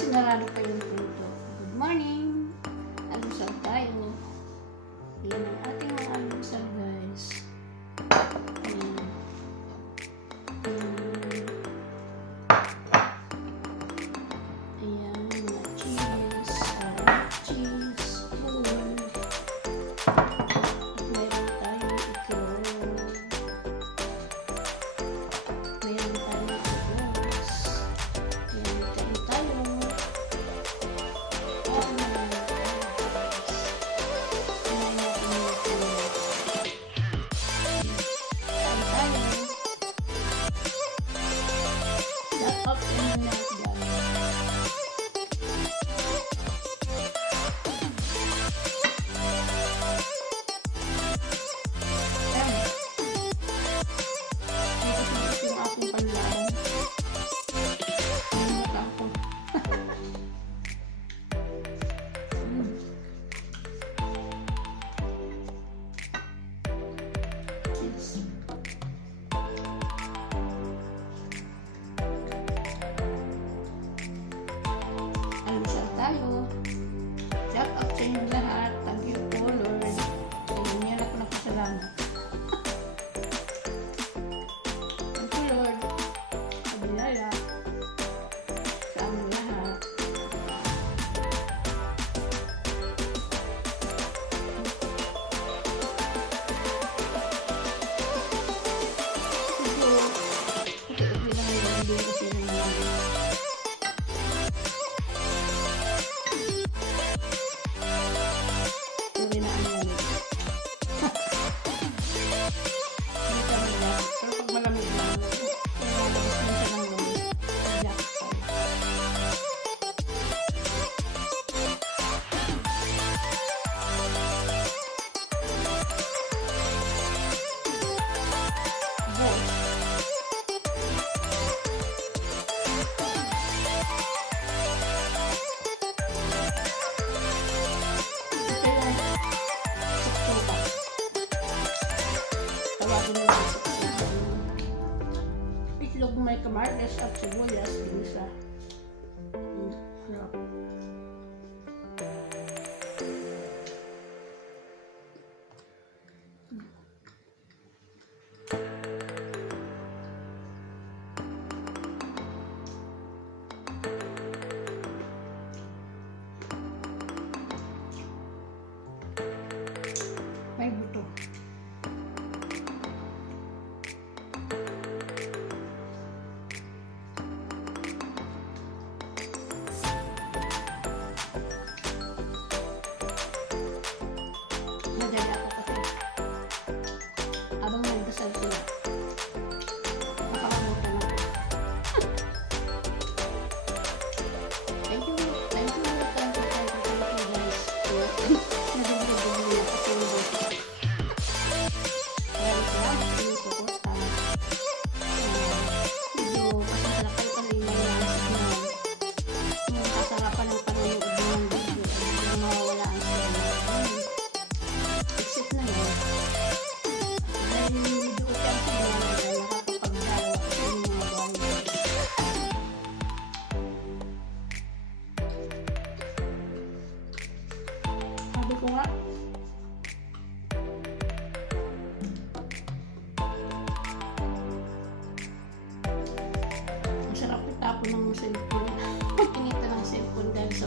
Sinarado pa yung pinto. Good morning! Almusal tayo. Yan ang ating mga almusal, guys. Ayan. Ayan, mga cheese. Cheese. Food. Meron tayong itlog. Meron tayong itlog. Ayan, kain tayo. Almusal tayo. Shout out sa inyo lahat. Thank you po, Lord. Ayan ako na pasalamat. Thank you, Lord. Kabilala. Sa aming lahat. Ito lang yung hindi kasi naman. Itlog may kamatis at sibuyas din sa sarap. May buto. Madala ako kasi abang nagdasal sila nakakamutan ako. Thank you guys. Nagdagdag na kasi yung buto. Maraming salamat sa inyong suporta. Medyo masasarapan kanina yung signal. Yung kasarapan ng panonood ng video ay mawawala ang signal. Exit na yun. Dahil medyo okay ang signal na nakakapagdalawa sa inyong mga bahay. Sabi ko nga, ang sarap itapon ng cellphone. Pag kinita ng cellphone dahil sa